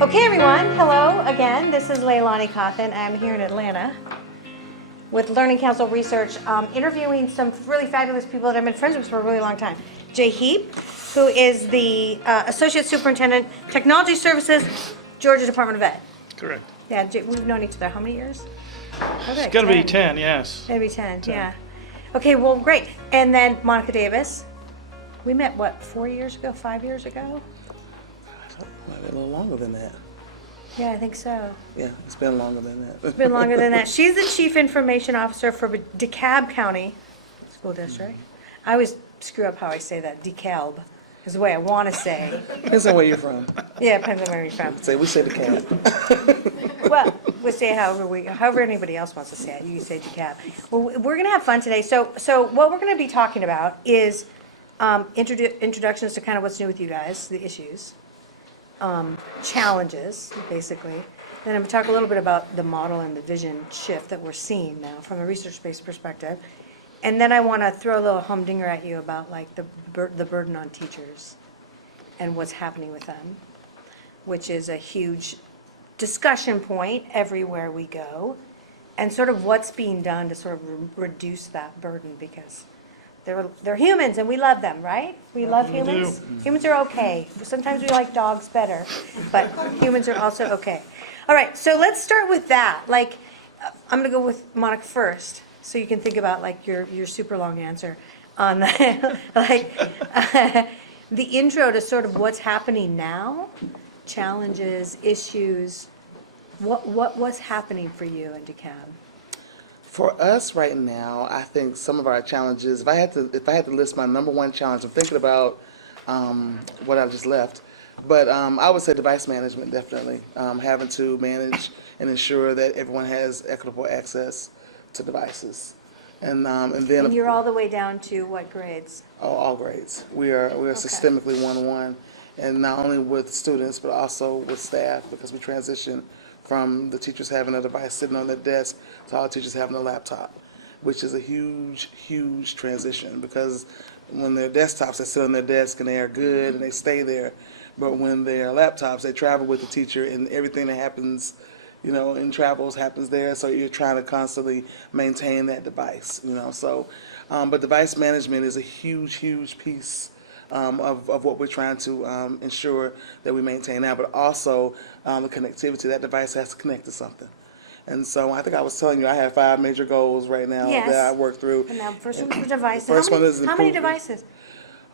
Okay, everyone. Hello again. This is LeiLani Cauthen. I'm here in Atlanta with Learning Council Research, interviewing some really fabulous people that I've been friends with for a really long time. Heap, who is the Associate Superintendent, Technology Services, Georgia Department of Ed. Correct. Yeah, we've known each other how many years? Okay, It's got to be 10, yes. Maybe 10, yeah. Okay, well, great. And then Monika Davis. We met, what, 4 years ago, 5 years ago? Might be a little longer than that. Yeah, I think so. Yeah, it's been longer than that. It's been longer than that. She's the Chief Information Officer for DeKalb County School District. I always screw up how I say that, DeKalb, is the way I want to say. Depends on where you're from. Yeah, depends on where you're from. We say the cat. Well, we'll say however anybody else wants to say it. You can say DeKalb. Well, we're going to have fun today. So what we're going to be talking about is introductions to kind of what's new with you guys, the issues. Challenges, basically. Then I'm going to talk a little bit about the model and the vision shift that we're seeing now from a research-based perspective. And then I want to throw a little humdinger at you about like the burden on teachers and what's happening with them, which is a huge discussion point everywhere we go, and sort of what's being done to sort of reduce that burden, because they're humans and we love them, right? We love humans. Humans are okay. Sometimes we like dogs better, but humans are also okay. All right, so let's start with that. Like, I'm going to go with Monica first, so you can think about like your super long answer on that. Like the intro to sort of what's happening now, challenges, issues. What's happening for you in DeKalb? For us right now, I think some of our challenges, if I had to list my number one challenge, I'm thinking about what I just left, but I would say device management, definitely. Having to manage and ensure that everyone has equitable access to devices. And then And you're all the way down to what grades? all grades. We are systemically 1-1, and not only with students, but also with staff, because we transition from the teachers having a device sitting on their desk to all teachers having a laptop, which is a huge, huge transition, because when they're desktops, they sit on their desk and they are good and they stay there. But when they're laptops, they travel with the teacher, and everything that happens, in travels happens there. So you're trying to constantly maintain that device, So, but device management is a huge, huge piece of what we're trying to ensure that we maintain now, but also the connectivity. That device has to connect to something. And so I think I was telling you I have 5 major goals right now that I work through. And now first one's the devices. The first one is how many devices?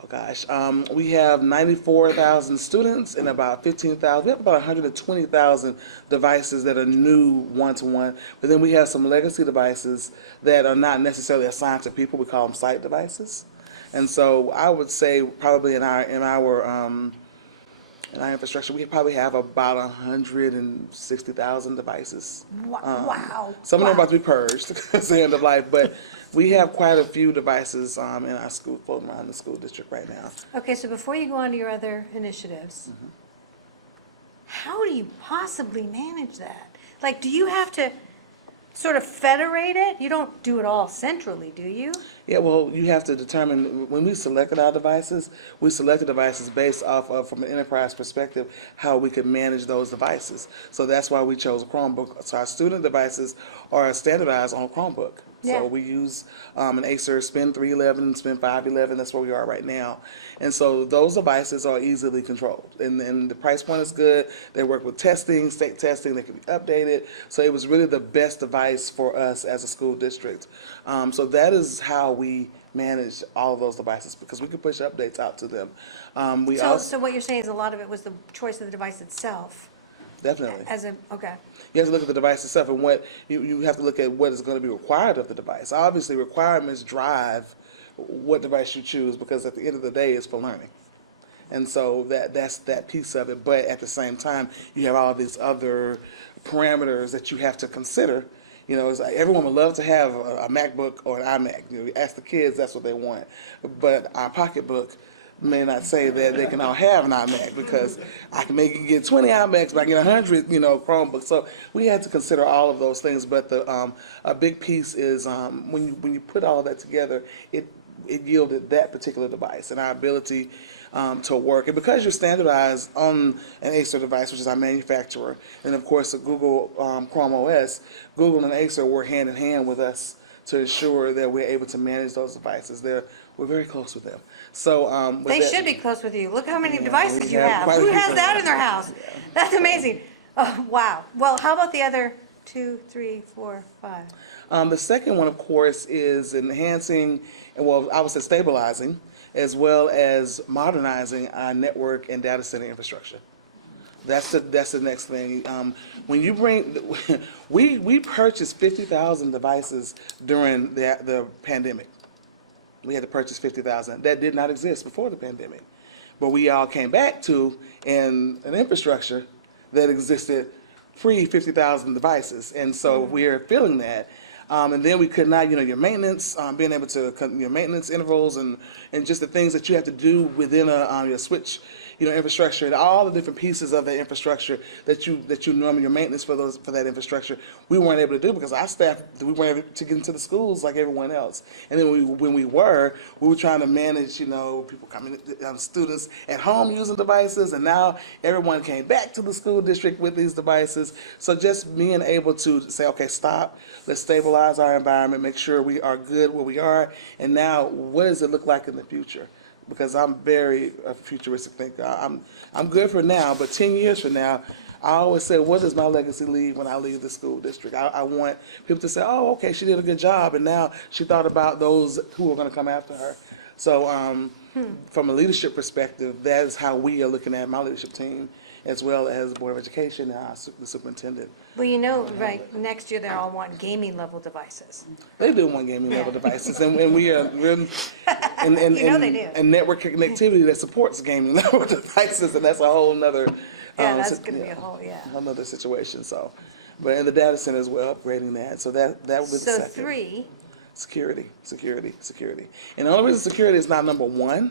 Oh gosh, we have 94,000 students and about 15,000. We have about 120,000 devices that are new one-to-one. But then we have some legacy devices that are not necessarily assigned to people. We call them site devices. And so I would say probably in our infrastructure, we probably have about 160,000 devices. Wow. Some of them are about to be purged because it's the end of life, but we have quite a few devices in our school, floating around the school district right now. Okay, so before you go on to your other initiatives, how do you possibly manage that? Like, do you have to sort of federate it? You don't do it all centrally, do you? Yeah, well, you have to determine, when we selected our devices, we selected devices based off of, from an enterprise perspective, how we could manage those devices. So that's why we chose a Chromebook. So our student devices are standardized on a Chromebook. Yeah. So we use an Acer Spin 311, Spin 511, that's where we are right now. And so those devices are easily controlled. And the price point is good. They work with testing, state testing, they can be updated. So it was really the best device for us as a school district. So that is how we manage all of those devices, because we can push updates out to them. So what you're saying is a lot of it was the choice of the device itself. Definitely. Okay. You have to look at the device itself, and what you have to look at what is going to be required of the device. Obviously, requirements drive what device you choose, because at the end of the day, it's for learning. And so that's that piece of it. But at the same time, you have all of these other parameters that you have to consider. It's like everyone would love to have a MacBook or an iMac. You ask the kids, that's what they want. But our pocketbook may not say that they can all have an iMac, because I can maybe get 20 iMacs, but I get 100, Chromebooks. So we had to consider all of those things. But a big piece is when you put all of that together, it it yielded that particular device and our ability to work. And because you're standardized on an Acer device, which is our manufacturer, and of course the Google Chrome OS, Google and Acer work hand in hand with us to ensure that we're able to manage those devices. We're very close with them. So They should be close with you. Look how many devices we you have have. quite a Who few has that in their devices. house? That's amazing. Oh, wow. Well, how about the other 2, 3, 4, 5? The second one, of course, is enhancing, well, I would say stabilizing, as well as modernizing our network and data center infrastructure. That's the next thing. When you bring, we purchased 50,000 devices during the pandemic. We had to purchase 50,000. That did not exist before the pandemic. But we all came back to an infrastructure that existed pre-50,000 devices. And so we're feeling that. And then we could not, your maintenance, being able to, your maintenance intervals and just the things that you have to do within your switch, infrastructure and all the different pieces of the infrastructure that you normally, your maintenance for that infrastructure, we weren't able to do because our staff, we weren't able to get into the schools like everyone else. And then when we were trying to manage, people coming, students at home using devices, and now everyone came back to the school district with these devices. So just being able to say, okay, stop, let's stabilize our environment, make sure we are good where we are, and now what does it look like in the future? Because I'm very futuristic thinker. I'm good for now, but 10 years from now, I always say, what does my legacy leave when I leave the school district? I want people to say, oh, okay, she did a good job, and now she thought about those who are going to come after her. So from a leadership perspective, that is how we are looking at my leadership team, as well as the Board of Education and the superintendent. Well, right, next year they all want gaming level devices. They do want gaming level devices, and we are really and they do. and network connectivity that supports gaming level devices, and that's a whole nother That's going to be a whole, another situation. So, but in the data centers, we're upgrading that. So that would be the So second. 3, Security. And the only reason security is not number one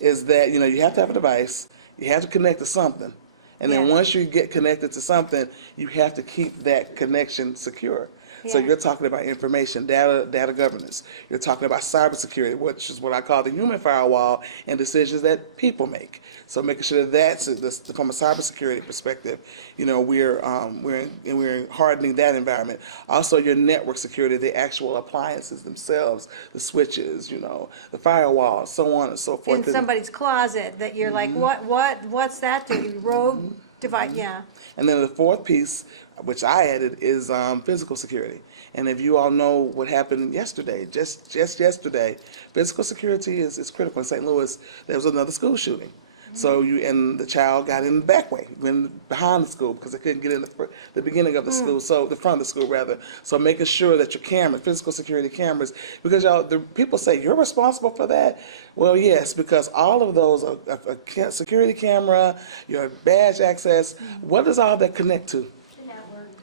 is that you have to have a device, you have to connect to something. And then Yeah. once you get connected to something, you have to keep that connection secure. So Yeah. you're talking about information, data governance. You're talking about cybersecurity, which is what I call the human firewall and decisions that people make. So making sure that's from a cybersecurity perspective, we're hardening that environment. Also, your network security, the actual appliances themselves, the switches, the firewall, so on and so forth. in somebody's closet that you're like, what's that do? Rogue device, yeah. And then the fourth piece, which I added, is physical security. And if you all know what happened yesterday, just yesterday, physical security is critical. In St. Louis, there was another school shooting. So and the child got in the back way, went behind the school because they couldn't get in the beginning of the school, so the front of the school rather. So making sure that your cameras, physical security cameras, because the people say you're responsible for that. Well, yes, because all of those, a security camera, your badge access, what does all that connect to?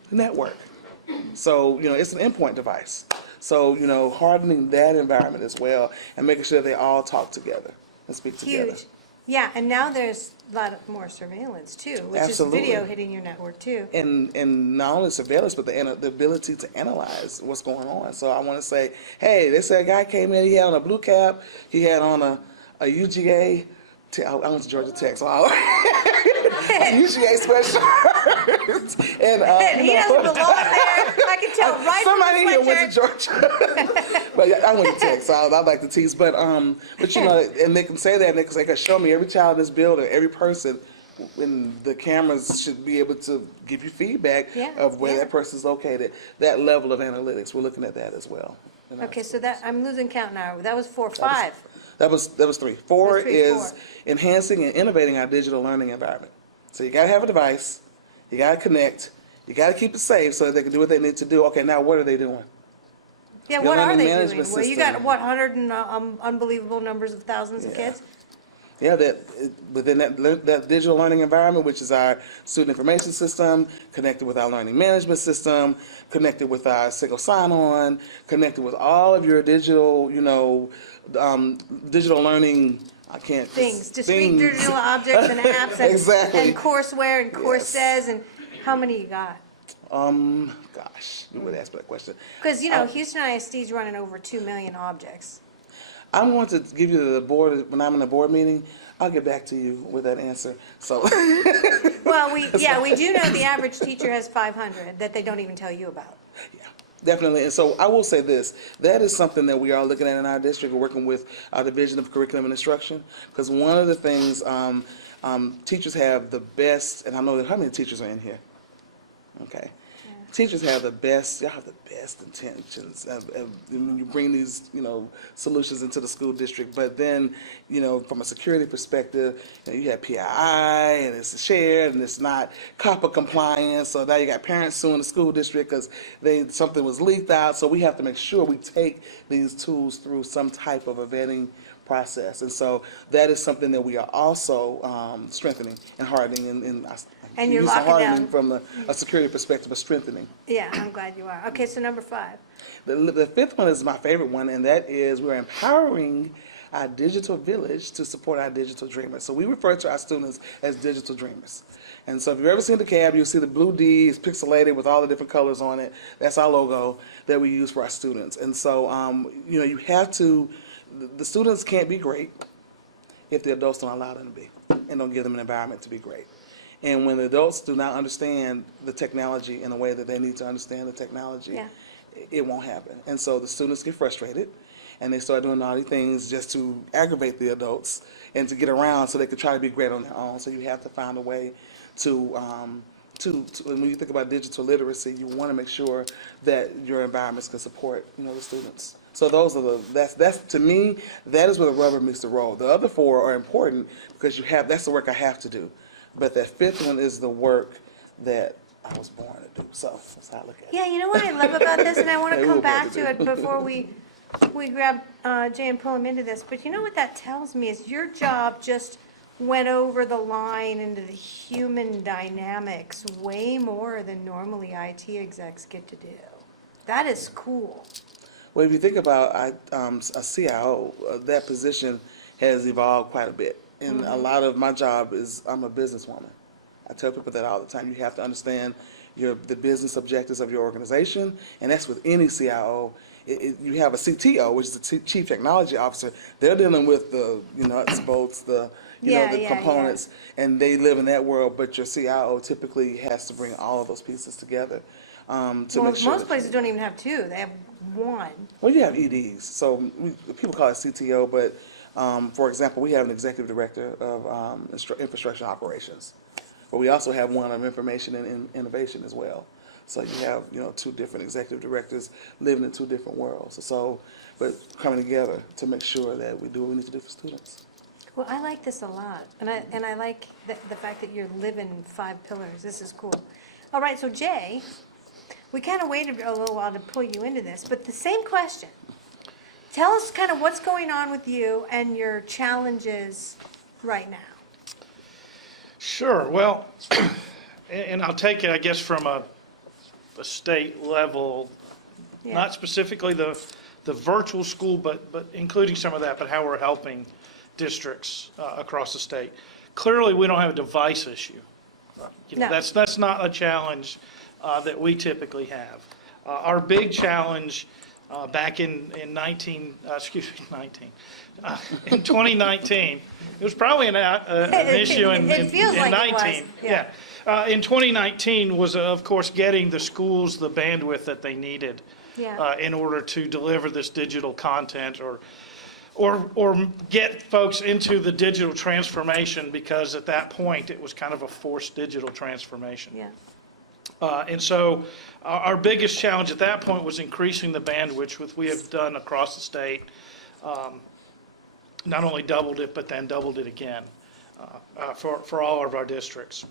The network. So it's an endpoint device. So hardening that environment as well and making sure they all talk together and speak together. Huge. Yeah, and now there's a lot more surveillance too, which Absolutely. is video hitting your network too. And not only surveillance, but the ability to analyze what's going on. So I want to say, hey, they said a guy came in, he had on a blue cap, he had on a UGA, I went to Georgia Tech, so UGA sweatshirt. And he doesn't belong there. I can tell right somebody from here the went to Georgia. But I went to Tech, so I like to tease. But and they can say that because they can show me every child in this building, every person, when the cameras should be able to give you feedback of where that person's located. That level of analytics, we're looking at that as well. Okay, so that I'm losing count now. That was 4, 5. That was 3. 4 That's is 4. enhancing and innovating our digital learning environment. So you got to have a device, you got to connect, you got to keep it safe so that they can do what they need to do. Okay, now what are they doing? Yeah, Your what are learning they doing? management Well, you system. got, 100 and unbelievable numbers of thousands of kids? Yeah, within that digital learning environment, which is our student information system, connected with our learning management system, connected with our single sign-on, connected with all of your digital, digital learning. Discrete digital objects and apps and, Exactly. and courseware and courses and how many you got? Gosh, you would ask that question. Because, Houston ISD is running over 2 million objects. I'm going to give you the board, when I'm in a board meeting, I'll get back to you with that answer. So, Well, we do know the average teacher has 500 that they don't even tell you about. yeah, definitely. And so I will say this, that is something that we are looking at in our district. We're working with our Division of Curriculum and Instruction, because one of the things, teachers have the best, and I know that how many teachers are in here? Okay. Teachers have the best, y'all have the best intentions when you bring these, solutions into the school district. But then, from a security perspective, you have PII and it's shared and it's not COPPA compliant. So now you got parents suing the school district because something was leaked out. So we have to make sure we take these tools through some type of a vetting process. And so that is something that we are also strengthening and hardening And you're using locking hardening down. from a security perspective, but strengthening. Yeah, I'm glad you are. Okay, so number 5. The fifth one is my favorite one, and that is we're empowering our digital village to support our digital dreamers. So we refer to our students as digital dreamers. And so if you've ever seen DeKalb, you'll see the blue D is pixelated with all the different colors on it. That's our logo that we use for our students. And so, you have to, the students can't be great if the adults don't allow them to be and don't give them an environment to be great. And when the adults do not understand the technology in a way that they need to understand the technology, it won't happen. And so the students get frustrated, and they start doing naughty things just to aggravate the adults and to get around so they can try to be great on their own. So you have to find a way to when you think about digital literacy, you want to make sure that your environments can support, the students. So those are that's to me, that is where the rubber meets the road. The other 4 are important because that's the work I have to do. But that 5th one is the work that I was born to do. So that's how I look at it. Yeah, you know what I love about this, and I want to They come will back probably to it do. before we grab Jay and pull him into this. But you know what that tells me is your job just went over the line into the human dynamics way more than normally IT execs get to do. That is cool. Well, if you think about a CIO, that position has evolved quite a bit. And a lot of my job is I'm a businesswoman. I tell people that all the time. You have to understand the business objectives of your organization, and that's with any CIO. You have a CTO, which is the Chief Technology Officer. They're dealing with the nuts, bolts, the components, and they live in that world. But your CIO typically has to bring all of those pieces together to make sure. Most places don't even have 2; they have 1. Well, you have EDs, so people call it CTO, but for example, we have an executive director of infrastructure operations, but we also have one of information and innovation as well. So you have 2 different executive directors living in 2 different worlds. So, but coming together to make sure that we do what we need to do for students. Well, I like this a lot, and I like the fact that you're living 5 pillars. This is cool. All right, so Jay, we kind of waited a little while to pull you into this, but the same question. Tell us kind of what's going on with you and your challenges right now. Sure. Well, and I'll take it, I guess, from a state level, not specifically the virtual school, but including some of that, but how we're helping districts across the state. Clearly, we don't have a device issue. No. That's not a challenge that we typically have. Our big challenge back in 2019, it was probably an issue in It feels like 19. it was. In 2019 was, of course, getting the schools the bandwidth that they needed in order to deliver this digital content or get folks into the digital transformation, because at that point it was kind of a forced digital transformation. Yeah. And so our biggest challenge at that point was increasing the bandwidth, which we have done across the state. Not only doubled it, but then doubled it again for all of our districts.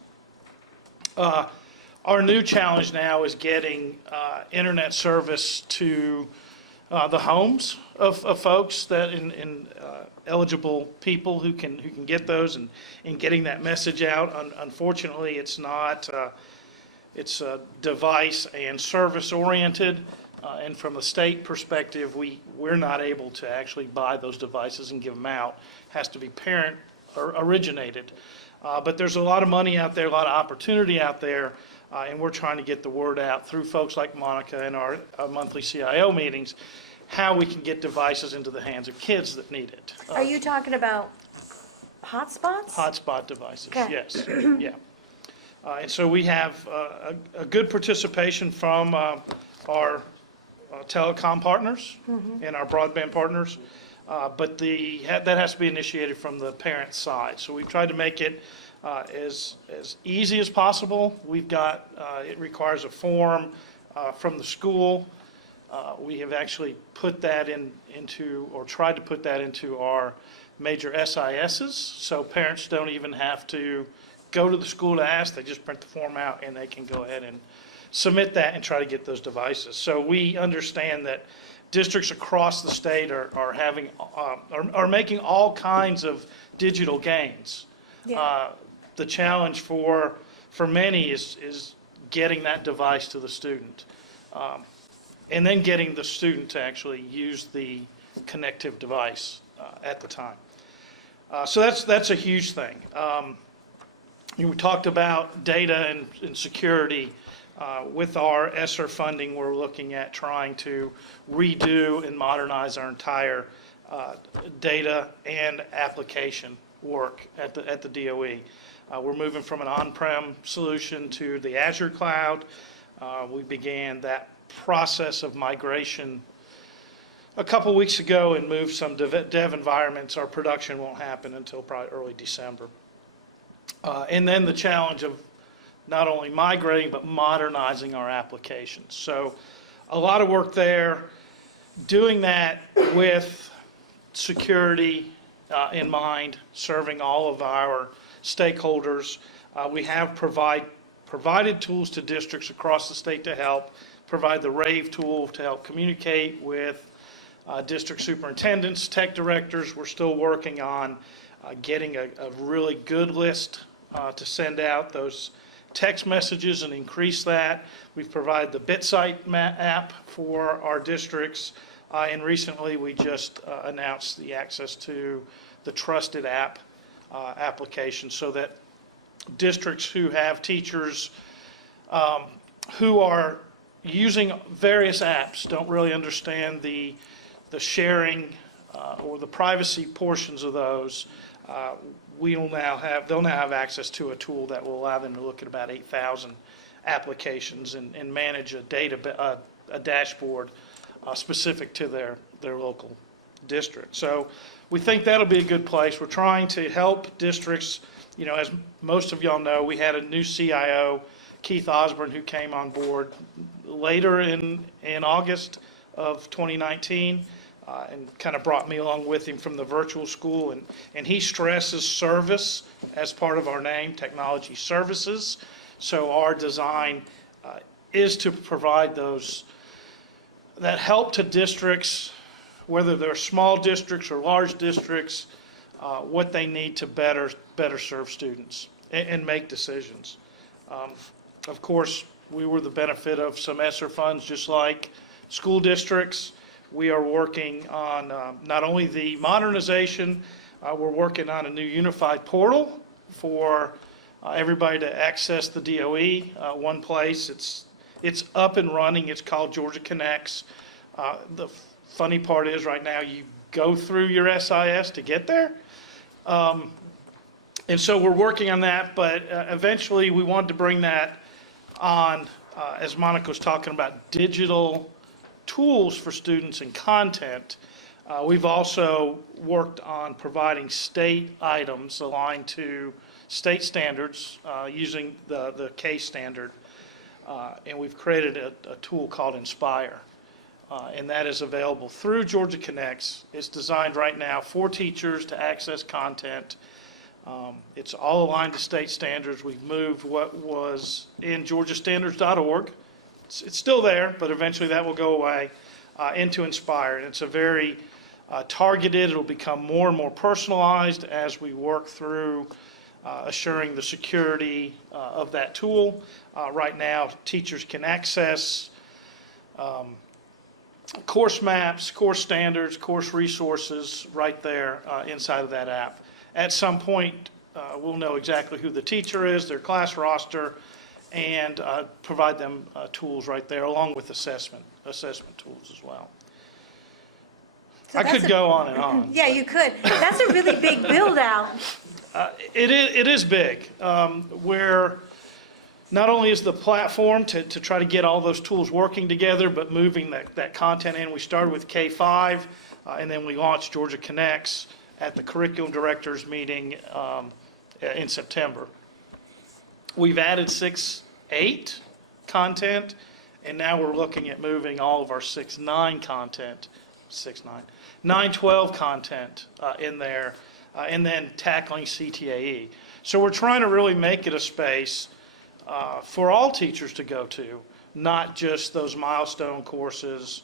Our new challenge now is getting internet service to the homes of folks that in eligible people who can get those and getting that message out. Unfortunately, it's not. It's device and service oriented, and from the state perspective, we're not able to actually buy those devices and give them out. It has to be parent or originated. But there's a lot of money out there, a lot of opportunity out there, and we're trying to get the word out through folks like Monika and our monthly CIO meetings. how we can get devices into the hands of kids that need it. Are you talking about hotspots? Hotspot devices, Okay. yes, yeah. And so we have a good participation from our telecom partners and our broadband partners, but that has to be initiated from the parent side. So we've tried to make it as easy as possible. We've got, it requires a form from the school. We have actually put that into, or tried to put that into our major SISs, so parents don't even have to go to the school to ask. They just print the form out and they can go ahead and submit that and try to get those devices. So we understand that districts across the state are having, are making all kinds of digital gains. Yeah. The challenge for many is getting that device to the student, and then getting the student to actually use the connective device at the time. So that's a huge thing. We talked about data and security. With our ESSER funding, we're looking at trying to redo and modernize our entire data and application work at the DOE. We're moving from an on-prem solution to the Azure cloud. We began that process of migration a couple weeks ago and moved some dev environments. Our production won't happen until probably early December. And then the challenge of not only migrating, but modernizing our applications. So a lot of work there, doing that with security in mind, serving all of our stakeholders. We have provided tools to districts across the state to help, provide the RAVE tool to help communicate with district superintendents, tech directors. We're still working on getting a really good list to send out those text messages and increase that. We've provided the BitSite app for our districts, and recently we just announced the access to the Trusted app application, so that districts who have teachers who are using various apps don't really understand the sharing or the privacy portions of those. They'll now have access to a tool that will allow them to look at about 8,000 applications and manage a dashboard specific to their local district. So we think that'll be a good place. We're trying to help districts. As most of y'all know, we had a new CIO, Keith Osborne, who came on board later in August of 2019. And kind of brought me along with him from the virtual school, and he stresses service as part of our name, technology services. So our design is to provide that help to districts, whether they're small districts or large districts, what they need to better serve students and make decisions. Of course, we were the benefit of some ESSER funds, just like school districts. We are working on not only the modernization, we're working on a new unified portal for everybody to access the DOE one place. It's up and running. It's called Georgia Connects. The funny part is right now you go through your SIS to get there. And so we're working on that, but eventually we want to bring that on, as Monika was talking about, digital tools for students and content. We've also worked on providing state items aligned to state standards using the K standard, and we've created a tool called Inspire, and that is available through Georgia Connects. It's designed right now for teachers to access content. It's all aligned to state standards. We've moved what was in georgiastandards.org. It's still there, but eventually that will go away, into Inspire. And it's a very targeted. It'll become more and more personalized as we work through assuring the security of that tool. Right now, teachers can access course maps, course standards, course resources right there inside of that app. At some point, we'll know exactly who the teacher is, their class roster, and provide them tools right there, along with assessment tools as well. So I that's could go on and on. Yeah, you could. That's a really big build out. It is big, where not only is the platform to try to get all those tools working together, but moving that content in. We started with K-5, and then we launched Georgia Connects at the curriculum directors meeting in September. We've added 6-8 content, and now we're looking at moving all of our 6-9 content, 6-9, 9-12 content in there, and then tackling CTAE. So we're trying to really make it a space for all teachers to go to, not just those milestone courses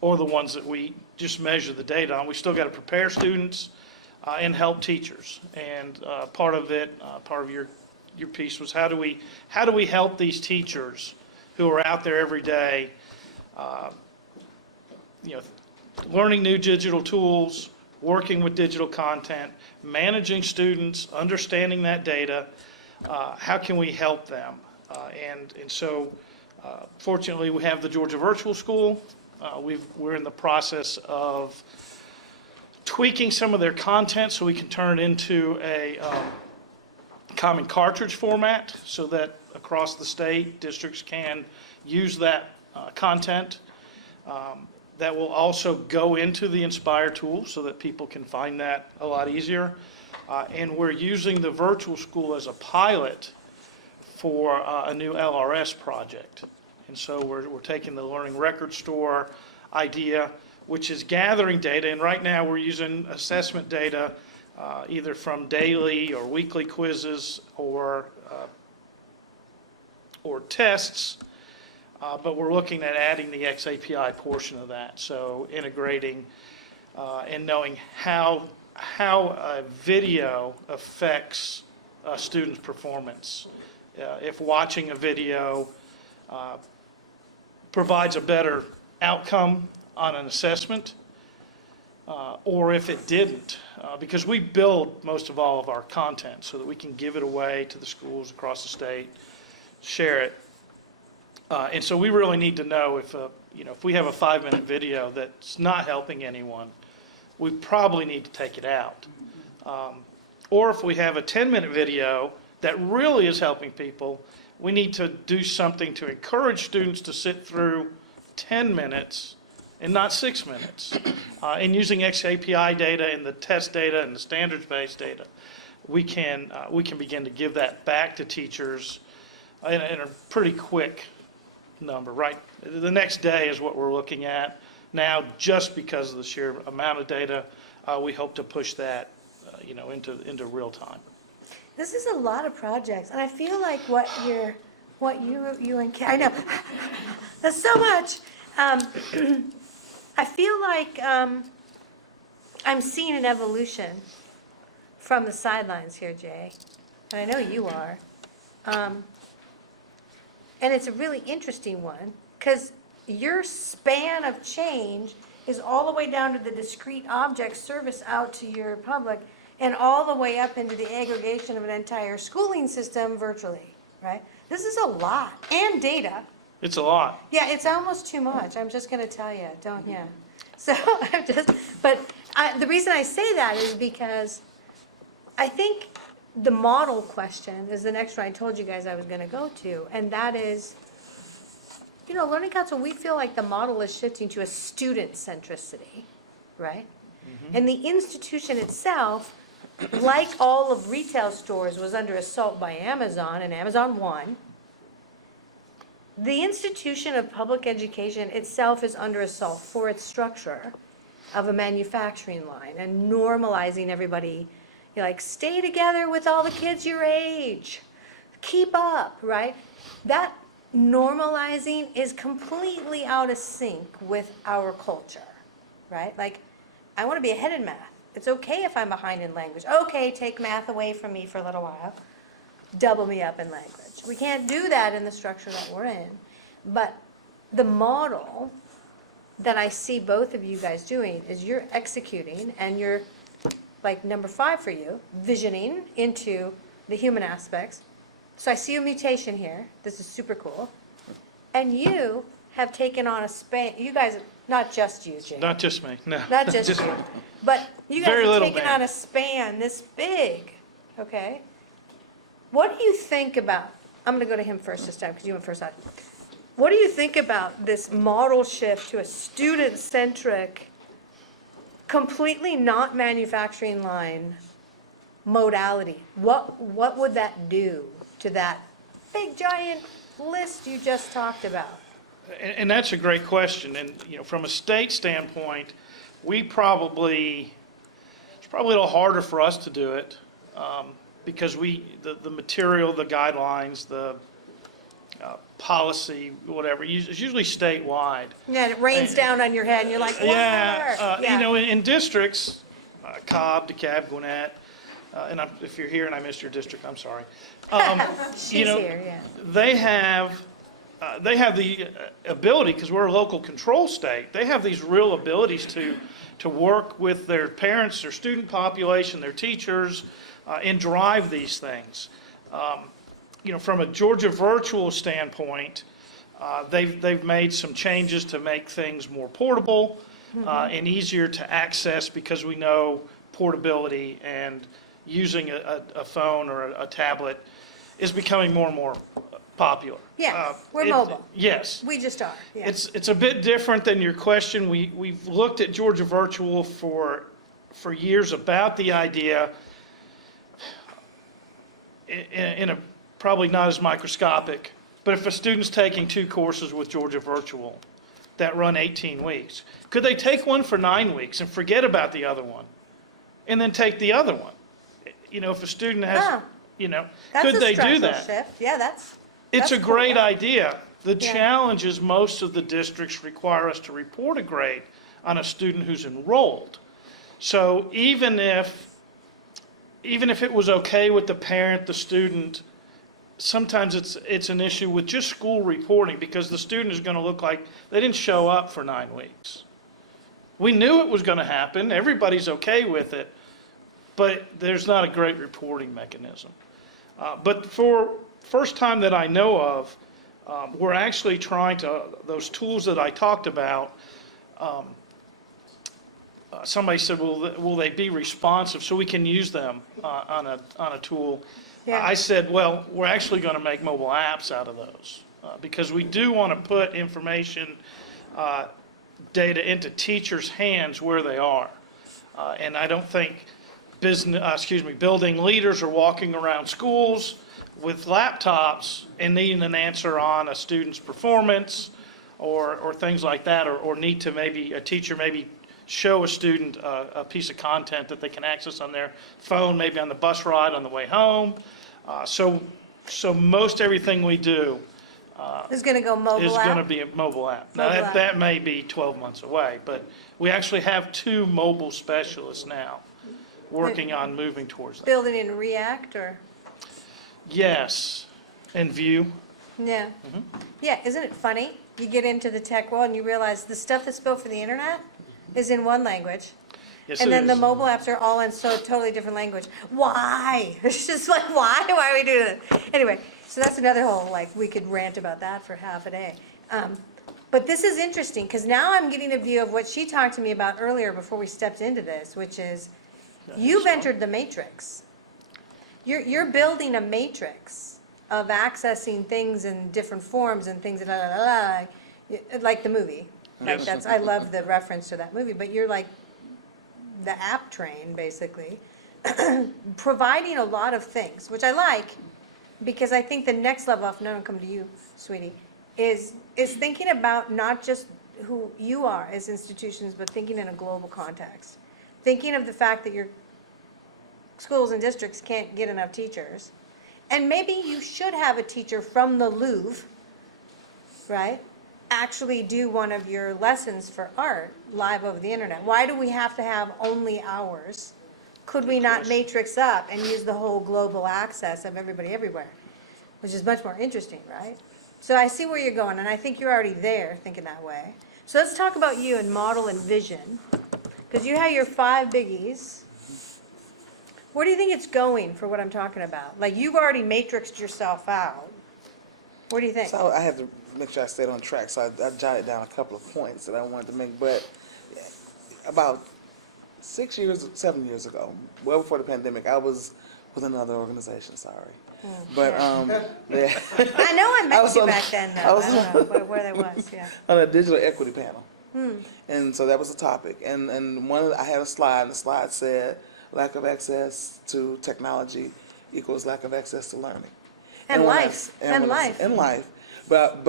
or the ones that we just measure the data on. We still got to prepare students and help teachers. And part of your piece was how do we help these teachers who are out there every day, learning new digital tools, working with digital content, managing students, understanding that data. How can we help them? And so, fortunately, we have the Georgia Virtual School. We're in the process of tweaking some of their content so we can turn it into a common cartridge format so that across the state, districts can use that content. That will also go into the Inspire tool so that people can find that a lot easier. And we're using the virtual school as a pilot for a new LRS project. And so we're taking the Learning Record Store idea, which is gathering data. And right now we're using assessment data either from daily or weekly quizzes or tests. But we're looking at adding the XAPI portion of that. So integrating and knowing how a video affects a student's performance. If watching a video provides a better outcome on an assessment, or if it didn't, because we build most of all of our content so that we can give it away to the schools across the state, share it. And so we really need to know if we have a 5-minute video that's not helping anyone, we probably need to take it out. Or if we have a 10-minute video that really is helping people, we need to do something to encourage students to sit through 10 minutes and not 6 minutes. And using XAPI data and the test data and the standards-based data, we can begin to give that back to teachers in a pretty quick number, right? The next day is what we're looking at now, just because of the sheer amount of data. We hope to push that, into real time. This is a lot of projects, and I feel like what you and I know that's so much. I feel like I'm seeing an evolution from the sidelines here, Jay, and I know you are. And it's a really interesting one, because your span of change is all the way down to the discrete object service out to your public, and all the way up into the aggregation of an entire schooling system virtually, right? This is a lot, and data. It's a lot. Yeah, it's almost too much, I'm just gonna tell you, don't you? So, the reason I say that is because I think the model question is the next one I told you guys I was gonna go to, and that is, Learning Council, we feel like the model is shifting to a student centricity, right? Mm-hmm. And the institution itself, like all of retail stores, was under assault by Amazon, and Amazon won. The institution of public education itself is under assault for its structure of a manufacturing line and normalizing everybody. Stay together with all the kids your age. Keep up, right? That normalizing is completely out of sync with our culture, right? I want to be ahead in math. It's okay if I'm behind in language. Okay, take math away from me for a little while. Double me up in language. We can't do that in the structure that we're in. But the model that I see both of you guys doing is you're executing, and you're, number 5 for you, visioning into the human aspects. So I see a mutation here. This is super cool. And you have taken on you guys Not just you, Jane. Not just me, no. Not just you. But you guys Very are little taking band. on a span this big, okay? What do you think about, I'm going to go to him first this time because you went first. What do you think about this model shift to a student-centric, completely not manufacturing line modality? What would that do to that big giant list you just talked about? And that's a great question. And, from a state standpoint, it's probably a little harder for us to do it because the material, the guidelines, the policy, whatever, is usually statewide. Yeah, and it rains down on your head and you're like, what? Yeah, in districts, Cobb, DeKalb, Gwinnett, and if you're here and I missed your district, I'm sorry. She's here, yeah. They have the ability, because we're a local control state, they have these real abilities to work with their parents, their student population, their teachers, and drive these things. From a Georgia virtual standpoint, they've made some changes to make things more portable and easier to access because we know portability and using a phone or a tablet is becoming more and more popular. Yeah, we're mobile. Yes. We just are, yeah. It's a bit different than your question. We've looked at Georgia Virtual for years about the idea in a probably not as microscopic, but if a student's taking 2 courses with Georgia Virtual that run 18 weeks, could they take one for 9 weeks and forget about the other one and then take the other one? If a student has, could they do that? Shift. Yeah, It's a cool. great idea. The Yeah. challenge is most of the districts require us to report a grade on a student who's enrolled. So even if it was okay with the parent, the student, sometimes it's an issue with just school reporting because the student is going to look like they didn't show up for 9 weeks. We knew it was going to happen. Everybody's okay with it, but there's not a great reporting mechanism. But for first time that I know of, we're actually trying to, those tools that I talked about, somebody said, will they be responsive so we can use them on a tool? Yeah. I said, well, we're actually going to make mobile apps out of those because we do want to put information, data into teachers' hands where they are. And I don't think building leaders are walking around schools with laptops and needing an answer on a student's performance or things like that, or need to maybe, a teacher maybe show a student a piece of content that they can access on their phone, maybe on the bus ride on the way home. So most everything we do Is going to go mobile is app? going to be a mobile app. Now, Mobile app. that may be 12 months away, but we actually have 2 mobile specialists now working on moving towards that. Building in React or? Yes, and Vue. Yeah. Mm-hmm. Yeah, isn't it funny? You get into the tech world and you realize the stuff that's built for the internet is in one language. Yes, And it then the is. mobile apps are all in so totally different language. Why? It's just like, why? Why are we doing this? Anyway, so that's another whole, we could rant about that for half a day. But this is interesting, because now I'm getting a view of what she talked to me about earlier before we stepped into this, which is, you've entered the matrix. You're building a matrix of accessing things in different forms and things, like the movie. Like Yes. I love the reference to that movie, but you're like the app train, basically, providing a lot of things, which I like, because I think the next level, if no one come to you, sweetie, is thinking about not just who you are as institutions, but thinking in a global context. Thinking of the fact that your schools and districts can't get enough teachers. And maybe you should have a teacher from the Louvre, right, actually do one of your lessons for art live over the internet. Why do we have to have only ours? Could we not matrix up and use the whole global access of everybody everywhere? Which is much more interesting, right? So I see where you're going, and I think you're already there thinking that way. So let's talk about you and model and vision, because you have your 5 biggies. Where do you think it's going for what I'm talking about? Like, you've already matrixed yourself out. Where do you think? So I have the make sure I stayed on track, so I jotted down a couple of points that I wanted to make. But about 7 years ago, well before the pandemic, I was with another organization. Sorry, but yeah. I know I met you on- back then, though. I don't know where that was, yeah. on a digital equity panel. And so that was the topic. And I had a slide, and the slide said, lack of access to technology equals lack of access to learning. And when life, and life. And life. But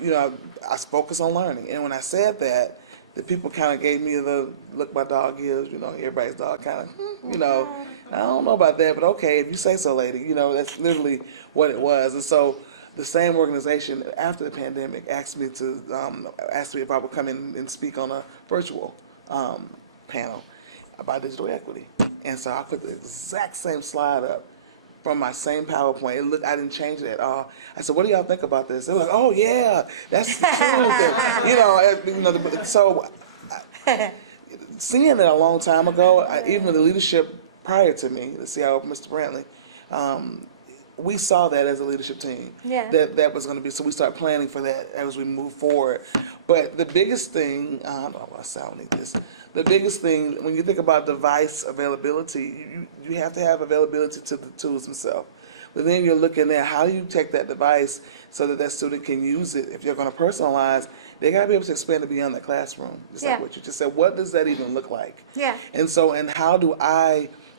you know, I focus on learning. And when I said that, the people kind of gave me the look my dog gives, you know, everybody's dog kind of, you know, I don't know about that, but okay, if you say so, lady, you know, that's literally what it was. And so the same organization after the pandemic asked me if I would come in and speak on a virtual panel about digital equity. And so I put the exact same slide up from my same PowerPoint. I didn't change it at all. I said, "What do y'all think about this?" They were like, "Oh yeah, that's the truth." So seeing it a long time ago, even the leadership prior to me, the CIO, Mr. Brantley, we saw that as a leadership team. Yeah. That was going to be, so we started planning for that as we move forward. But the biggest thing, I don't know why I sound like this. The biggest thing, when you think about device availability, you have to have availability to the tools themselves. But then you're looking at how do you take that device so that student can use it. If you're going to personalize, they got to be able to expand it beyond the classroom. Just like what you just said. What does that even look like? Yeah. And how do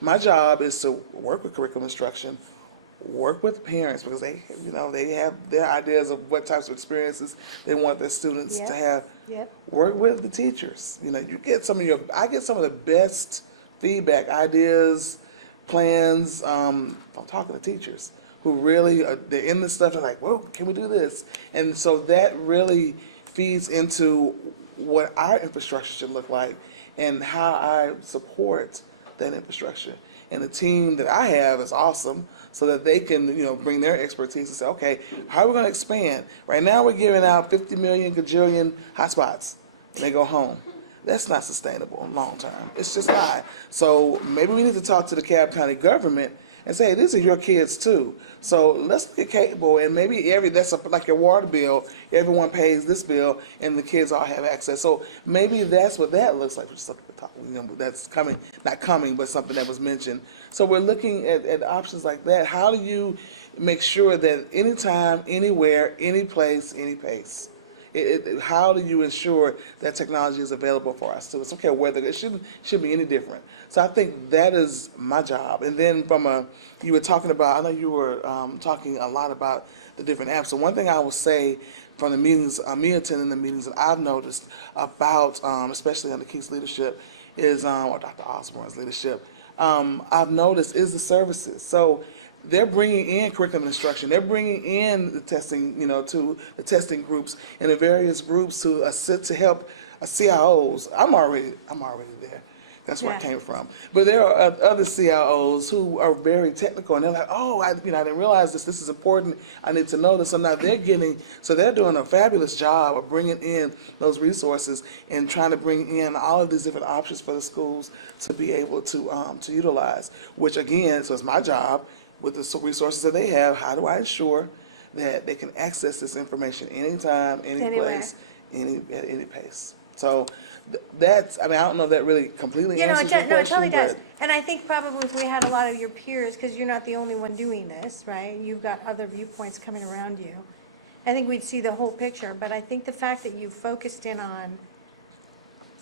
my job is to work with curriculum instruction, work with parents, because they have their ideas of what types of experiences they want their students to have. Yep. Work with the teachers. You get I get some of the best feedback, ideas, plans. I'm talking to teachers who really they're in this stuff. They're like, "Whoa, can we do this?" And so that really feeds into what our infrastructure should look like and how I support that infrastructure. And the team that I have is awesome, so that they can, bring their expertise and say, okay, how are we going to expand? Right now we're giving out 50 million gajillion hotspots. And they go home. That's not sustainable long term. It's just not. So maybe we need to talk to the DeKalb County government and say, hey, these are your kids too. So let's get capable, and maybe like your water bill, everyone pays this bill, and the kids all have access. So maybe that's what that looks like. That's coming, not coming, but something that was mentioned. So we're looking at options like that. How do you make sure that anytime, anywhere, any place, any pace? How do you ensure that technology is available for our students? Okay, whether it shouldn't be any different. So I think that is my job. And then you were talking about, I know you were talking a lot about the different apps. So one thing I will say from the meetings, me attending the meetings that I've noticed about, especially under Keith's leadership, is, or Dr. Osborne's leadership, I've noticed is the services. So they're bringing in curriculum instruction. They're bringing in the testing, to the testing groups and the various groups to assist to help CIOs. I'm already there. That's where I came from. But there are other CIOs who are very technical, and they're like, oh, I didn't realize this. This is important. I need to know this. So now they're doing a fabulous job of bringing in those resources and trying to bring in all of these different options for the schools to be able to utilize. Which again, so it's my job with the resources that they have. How do I ensure that they can access this information anytime, any place, at any pace? So that's, I don't know if that really completely answers your question. No, it totally does. And I think probably if we had a lot of your peers, because you're not the only one doing this, right? You've got other viewpoints coming around you. I think we'd see the whole picture. But I think the fact that you focused in on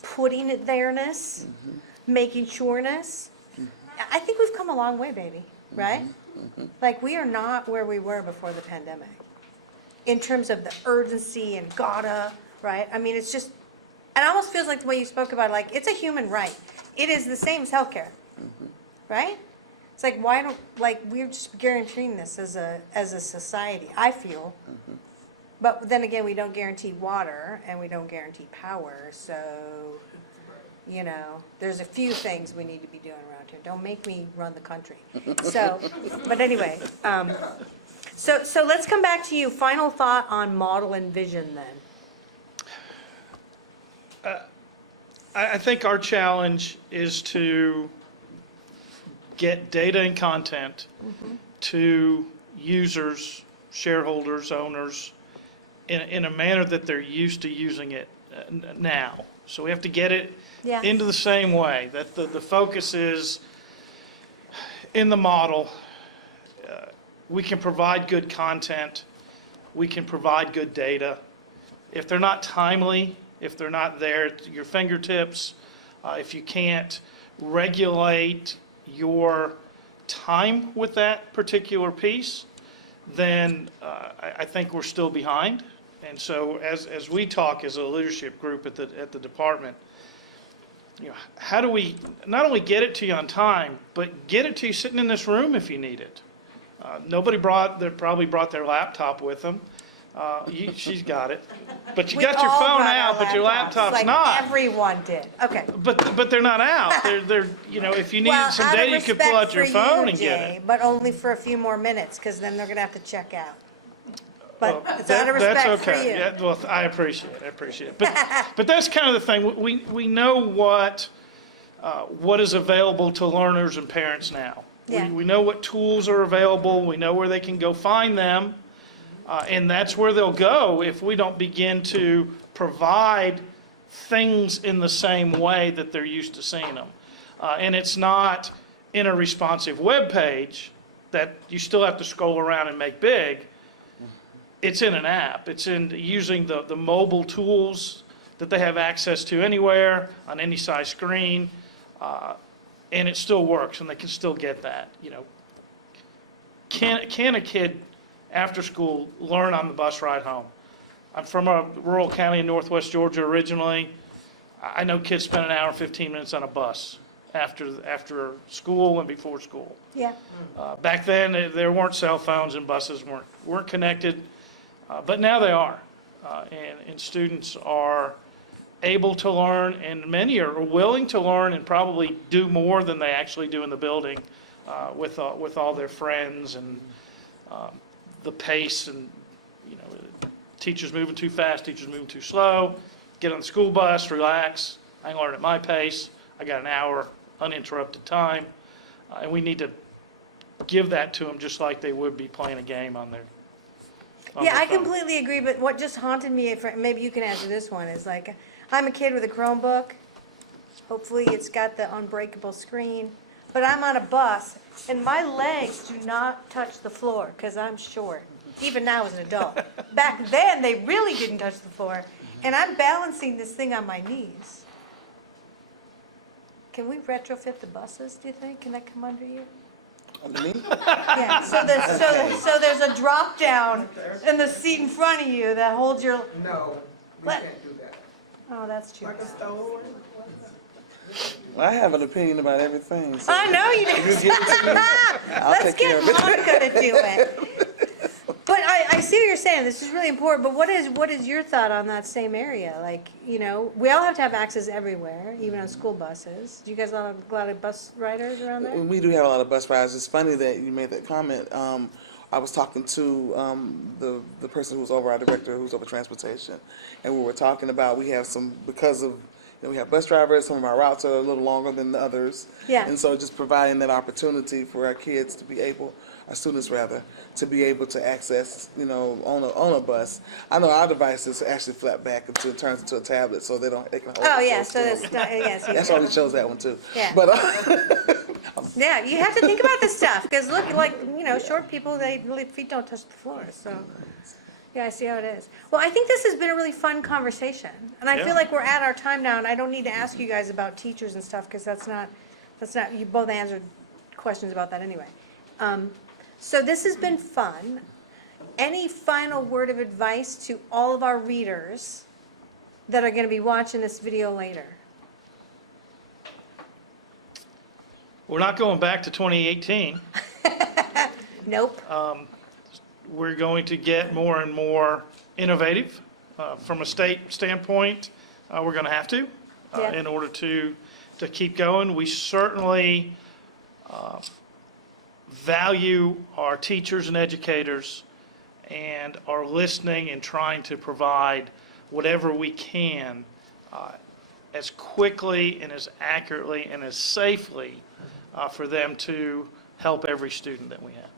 putting it there-ness, making sure-ness, I think we've come a long way, baby, right? Like, we are not where we were before the pandemic in terms of the urgency and gotta, right? It's just, it almost feels like the way you spoke about it, like, it's a human right. It is the same as healthcare, right? It's like, we're just guaranteeing this as a society, I feel. But then again, we don't guarantee water and we don't guarantee power, so, there's a few things we need to be doing around here. Don't make me run the country. So, but anyway, so let's come back to you. Final thought on model and vision then. I think our challenge is to get data and content to users, shareholders, owners, in a manner that they're used to using it now. So we have to get it Yeah. into the same way, that the focus is in the model. We can provide good content. We can provide good data. If they're not timely, if they're not there at your fingertips, if you can't regulate your time with that particular piece, then I think we're still behind. And so as we talk as a leadership group at the department, how do we not only get it to you on time, but get it to you sitting in this room if you need it? Nobody probably brought their laptop with them. She's got it. But you We got your all phone brought our out, but your laptops, laptop's like not. Everyone did. Okay. But they're not out. They're if you need Well, some out of data, you could pull respect out your for phone you, and get Jay, it. but only for a few more minutes, because then they're gonna have to check out. But Well, it's out of that's respect for okay. you. Yeah, well, I appreciate it. But that's kind of the thing. We know what is available to learners and parents now. Yeah. We know what tools are available. We know where they can go find them. And that's where they'll go if we don't begin to provide things in the same way that they're used to seeing them. And it's not in a responsive web page that you still have to scroll around and make big. It's in an app. It's in using the mobile tools that they have access to anywhere on any size screen, and it still works, and they can still get that. Can a kid after school learn on the bus ride home? I'm from a rural county in northwest Georgia originally. I know kids spend an hour and 15 minutes on a bus after school and before school. Yeah. Back then, there weren't cell phones and buses weren't connected, but now they are. And students are able to learn, and many are willing to learn and probably do more than they actually do in the building with all their friends and the pace and, teachers moving too fast, teachers moving too slow. Get on the school bus, relax. I can learn at my pace. I got an hour uninterrupted time. And we need to give that to them just like they would be playing a game on their Yeah, I phone. completely agree, but what just haunted me, maybe you can answer this one, is like, I'm a kid with a Chromebook. Hopefully it's got the unbreakable screen, but I'm on a bus and my legs do not touch the floor because I'm short, even now as an adult. Back then, they really didn't touch the floor, and I'm balancing this thing on my knees. Can we retrofit the buses, do you think? Can that come under you? Under me? Yeah, so there's a drop down in the seat in front of you that holds your, No, we What? can't do that. oh, that's too Like a bad. stove? Well, I have an opinion about everything. So I know you do. if you give it to me, I'll Let's take care get of it. Monica to do it. But I see what you're saying, this is really important, but what is your thought on that same area? Like, we all have to have access everywhere, even on school buses. Do you guys have a lot of bus riders around there? We do have a lot of bus rides. It's funny that you made that comment. I was talking to the person who was over our director, who's over transportation, and we were talking about we have some, because of, we have bus drivers, some of our routes are a little longer than the others. Yeah. And so just providing that opportunity for our kids to be able, our students rather, to be able to access, on a bus. I know our devices actually flap back until it turns into a tablet, so they can hold Oh, it yeah, close so to that's, them. yes. That's why we chose that one too. Yeah. But Yeah, you have to think about this stuff, because look, like, short people, their feet don't touch the floor, so. Yeah, I see how it is. Well, I think this has been a really fun conversation, and I Yeah. feel like we're at our time now, and I don't need to ask you guys about teachers and stuff, because that's not, you both answered questions about that anyway. So this has been fun. Any final word of advice to all of our readers that are gonna be watching this video later? We're not going back to 2018. Nope. We're going to get more and more innovative. From a state standpoint, we're going to have to Yeah. in order to keep going. We certainly value our teachers and educators and are listening and trying to provide whatever we can as quickly and as accurately and as safely for them to help every student that we have.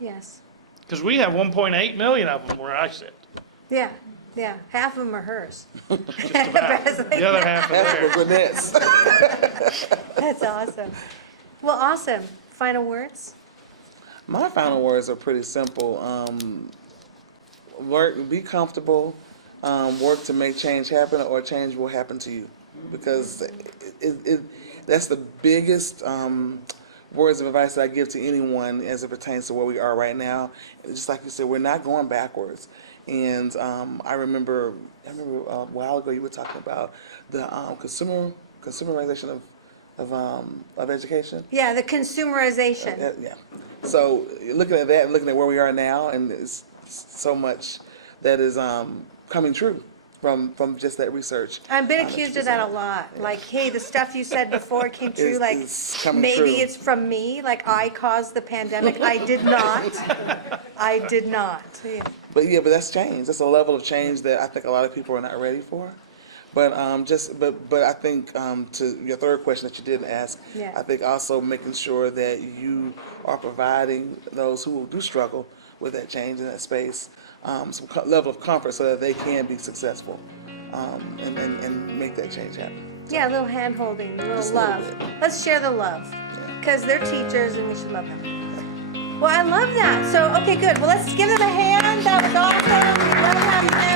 Yes. Because we have 1.8 million of them where I sit. Yeah, yeah, half of them are hers. Just about. The other half are That's there. for Gwinnette's. That's awesome. Well, awesome. Final words? My final words are pretty simple. Be comfortable, work to make change happen, or change will happen to you. Because that's the biggest words of advice that I give to anyone as it pertains to where we are right now. Just like you said, we're not going backwards. And I remember a while ago you were talking about the consumerization of education. Yeah, the consumerization. Yeah. So looking at that, and looking at where we are now, and it's so much that is coming true from just that research. I've been accused of that a lot. Like, hey, the stuff you said before came true. Like, It's coming maybe true. it's from me. Like, I caused the pandemic. I did not. I did not. Yeah. But that's change. That's a level of change that I think a lot of people are not ready for. But but I think to your third question that you didn't ask, Yeah. I think also making sure that you are providing those who do struggle with that change in that space some level of comfort so that they can be successful and make that change happen. Yeah, a little hand holding, a little Just a love. little bit. Let's share the love. Because they're teachers and we should love them. Well, I love that. So, okay, good. Well, let's give them a hand. That was awesome. We love having them.